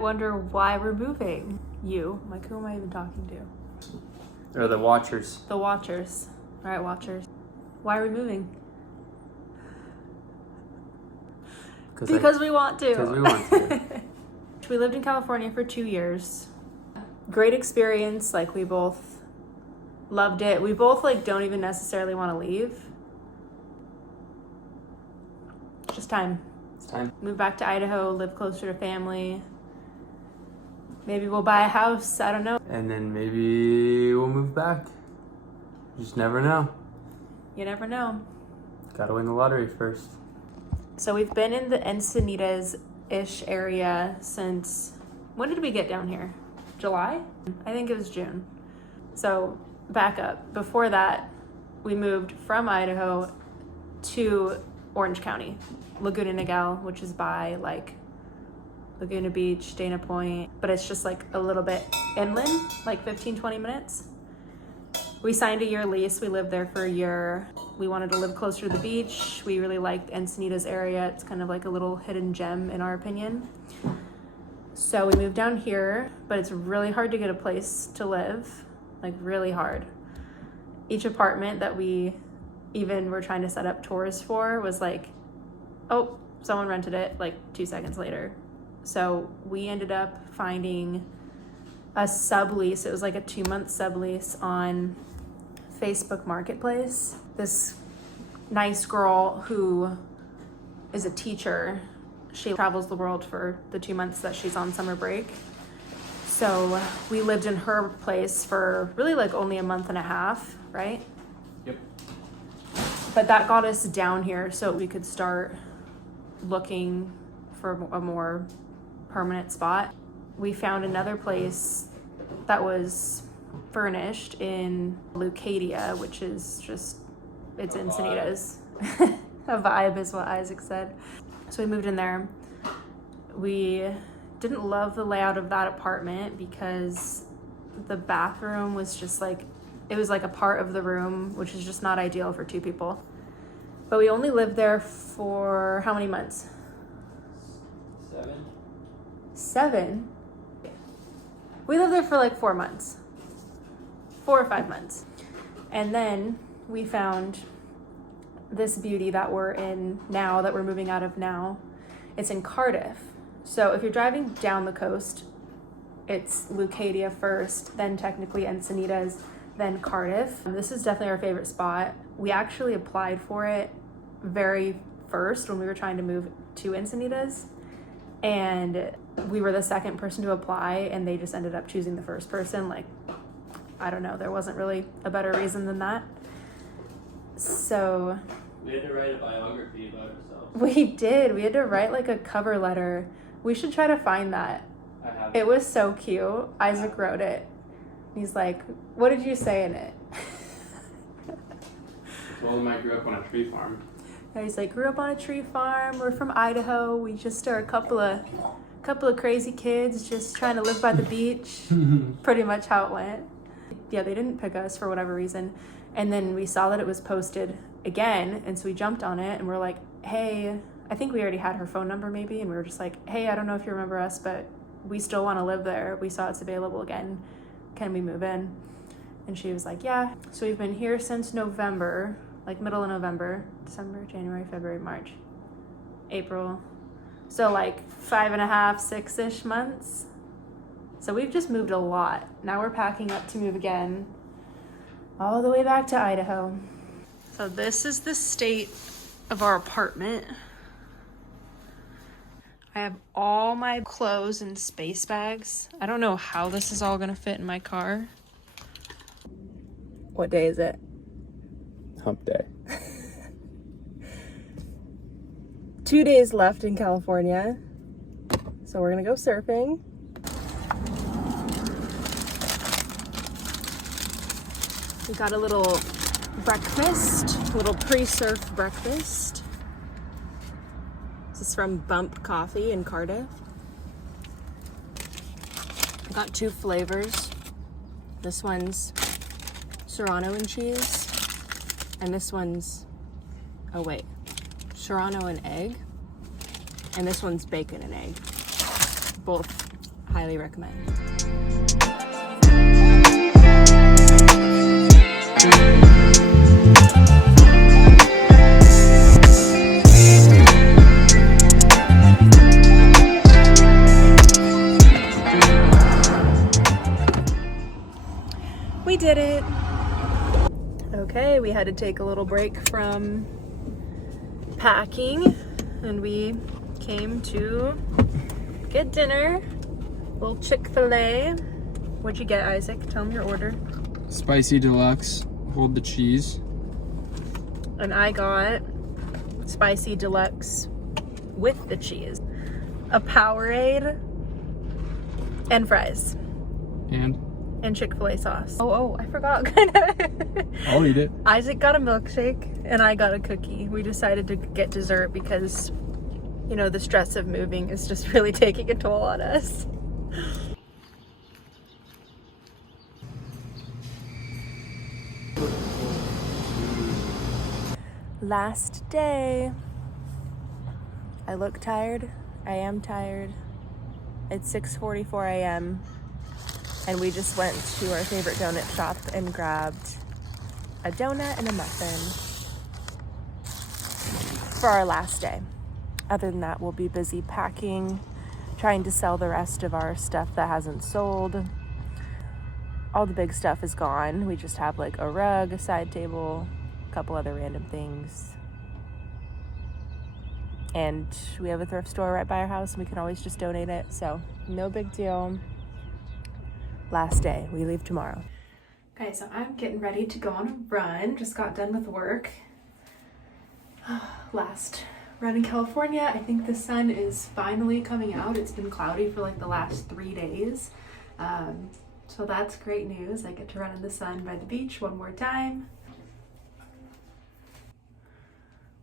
might wonder why we're moving. You, like, who am I even talking to? Or the watchers. The watchers. All right, watchers. Why are we moving? Because we want to. Because we want to. We lived in California for 2 years. Great experience. Like, we both loved it. We both, like, don't even necessarily want to leave. Just time. It's time. Move back to Idaho, live closer to family. Maybe we'll buy a house. I don't know. And then maybe we'll move back. You just never know. You never know. Gotta win the lottery first. So we've been in the Encinitas-ish area since... When did we get down here? July? I think it was June. So back up. Before that, we moved from Idaho to Orange County, Laguna Niguel, which is by like Laguna Beach, Dana Point, but it's just like a little bit inland, like 15-20 minutes. We signed a year lease. We lived there for a year. We wanted to live closer to the beach. We really liked Encinitas area. It's kind of like a little hidden gem in our opinion. So we moved down here, but it's really hard to get a place to live, like really hard. Each apartment that we even were trying to set up tours for was like, oh, someone rented it like 2 seconds later. So we ended up finding a sublease. It was like a 2-month sublease on Facebook Marketplace. This nice girl who is a teacher, she travels the world for the 2 months that she's on summer break. So we lived in her place for really like only a month and a half, right? Yep. But that got us down here so we could start looking for a more permanent spot. We found another place that was furnished in Leucadia, which is just, it's Encinitas. A vibe is what Isaac said. So we moved in there. We didn't love the layout of that apartment because the bathroom was just like, it was like a part of the room, which is just not ideal for 2 people. But we only lived there for how many months? 7. 7? We lived there for like 4 months. 4 or 5 months. And then we found this beauty that we're in now, that we're moving out of now. It's in Cardiff. So if you're driving down the coast, it's Leucadia first, then technically Encinitas, then Cardiff. This is definitely our favorite spot. We actually applied for it very first when we were trying to move to Encinitas, and we were the second person to apply, and they just ended up choosing the first person. Like, I don't know, there wasn't really a better reason than that. So We had to write a biography about ourselves. we did. We had to write like a cover letter. We should try to find that. I have It was so cute. Isaac wrote it. He's like, what did you say in it? I told him I grew up on a tree farm. And he's like, grew up on a tree farm. We're from Idaho. We just are a couple of crazy kids just trying to live by the beach. Pretty much how it went. Yeah, they didn't pick us for whatever reason. And then we saw that it was posted again, and so we jumped on it and we're like, hey, I think we already had her phone number maybe, and we were just like, hey, I don't know if you remember us, but we still want to live there. We saw it's available again. Can we move in? And she was like, yeah. So we've been here since November, like middle of November, December, January, February, March, April. So like 5.5, 6-ish months. So we've just moved a lot. Now we're packing up to move again, all the way back to Idaho. So this is the state of our apartment. I have all my clothes in space bags. I don't know how this is all gonna fit in my car. What day is it? Hump day. 2 days left in California. So we're gonna go surfing. We got a little breakfast, a little pre-surf breakfast. This is from Bump Coffee in Cardiff. I got 2 flavors. This one's Serrano and cheese, and this one's, oh wait, Serrano and egg, and this one's bacon and egg. Both highly recommend. We did it. Okay, we had to take a little break from packing and we came to get dinner. Little Chick-fil-A. What'd you get, Isaac? Tell them your order. Spicy deluxe, hold the cheese. And I got spicy deluxe with the cheese, a Powerade, and fries. And Chick-fil-A sauce. Oh, I forgot. I'll eat it. Isaac got a milkshake and I got a cookie. We decided to get dessert because, you know, the stress of moving is just really taking a toll on us. Last day. I look tired. I am tired. It's 6:44 a.m. and we just went to our favorite donut shop and grabbed a donut and a muffin for our last day. Other than that, we'll be busy packing, trying to sell the rest of our stuff that hasn't sold. All the big stuff is gone. We just have like a rug, a side table, a couple other random things. And we have a thrift store right by our house and we can always just donate it. So no big deal. Last day. We leave tomorrow. Okay, so I'm getting ready to go on a run. Just got done with work. Last run in California. I think the sun is finally coming out. It's been cloudy for like the last 3 days. So that's great news. I get to run in the sun by the beach one more time.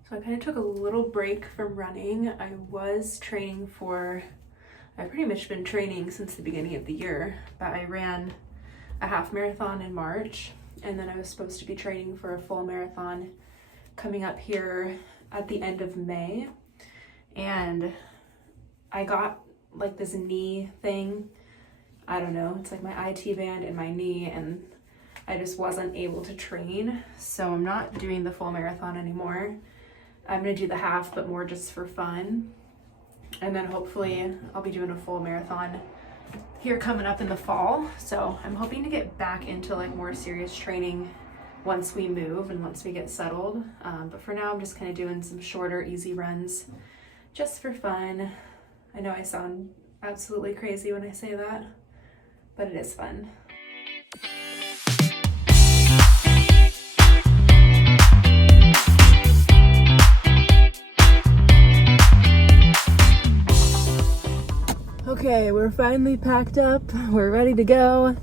So I kind of took a little break from running. I was training I've pretty much been training since the beginning of the year, but I ran a half marathon in March, and then I was supposed to be training for a full marathon coming up here at the end of May. And I got like this knee thing. I don't know, it's like my IT band in my knee, and I just wasn't able to train. So I'm not doing the full marathon anymore. I'm gonna do the half, but more just for fun. And then hopefully I'll be doing a full marathon here coming up in the fall. So I'm hoping to get back into like more serious training once we move and once we get settled. But for now, I'm just kind of doing some shorter, easy runs just for fun. I know I sound absolutely crazy when I say that, but it is fun. Okay, we're finally packed up. We're ready to go.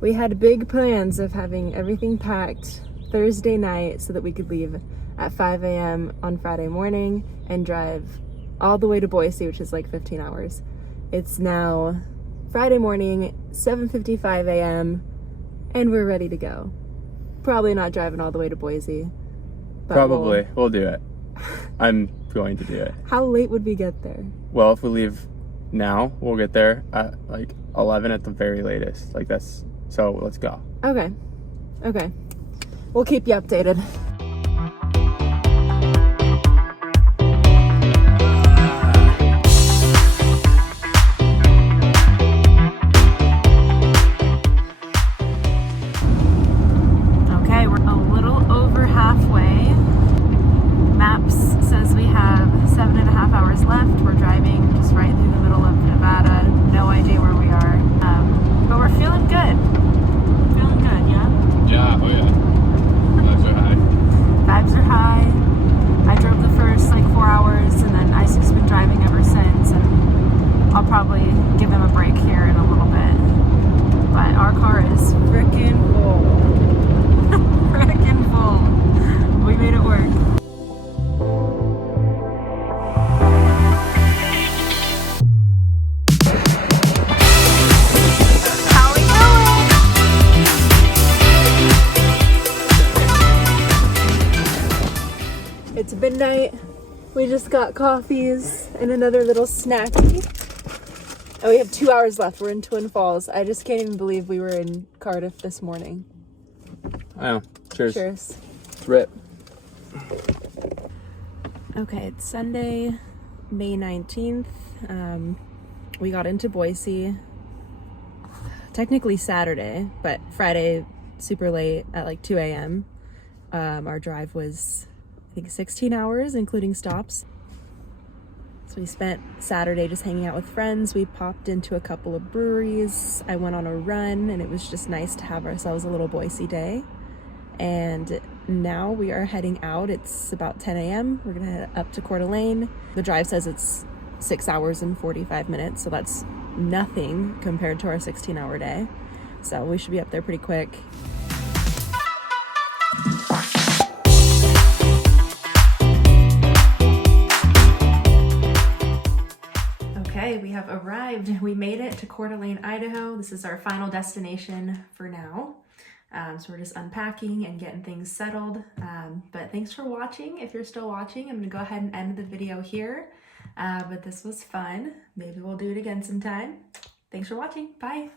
We had big plans of having everything packed Thursday night so that we could leave at 5 a.m. on Friday morning and drive all the way to Boise, which is like 15 hours. It's now Friday morning, 7:55 a.m., and we're ready to go. Probably not driving all the way to Boise. But Probably. We'll do it. I'm going to do it. How late would we get there? Well, if we leave now, we'll get there at like 11 at the very latest. Like that's, so let's go. Okay. We'll keep you updated. Okay, we're a little over halfway. Maps says we have 7.5 hours left. We're driving just right through the middle of Nevada. No idea where we are. But we're feeling good. Feeling good, yeah? Yeah, oh yeah. Vibes are high. Vibes are high. I drove the first like 4 hours and then Isaac's been driving ever since, and I'll probably give him a break here in a little bit. But our car is frickin' full. Frickin' full. We made it work. It's midnight. We just got coffees and another little snacky. And we have 2 hours left. We're in Twin Falls. I just can't even believe we were in Cardiff this morning. I know. Cheers. Cheers. Rip. Okay, it's Sunday, May 19th. We got into Boise. Technically Saturday, but Friday super late at like 2 a.m. Our drive was, I think, 16 hours, including stops. So we spent Saturday just hanging out with friends. We popped into a couple of breweries. I went on a run, and it was just nice to have ourselves a little Boise day. And now we are heading out. It's about 10 a.m. We're gonna head up to Coeur d'Alene. The drive says it's 6 hours and 45 minutes, so that's nothing compared to our 16-hour day. So we should be up there pretty quick. Okay, we have arrived. We made it to Coeur d'Alene, Idaho. This is our final destination for now. So we're just unpacking and getting things settled. But thanks for watching. If you're still watching, I'm gonna go ahead and end the video here. But this was fun. Maybe we'll do it again sometime. Thanks for watching. Bye.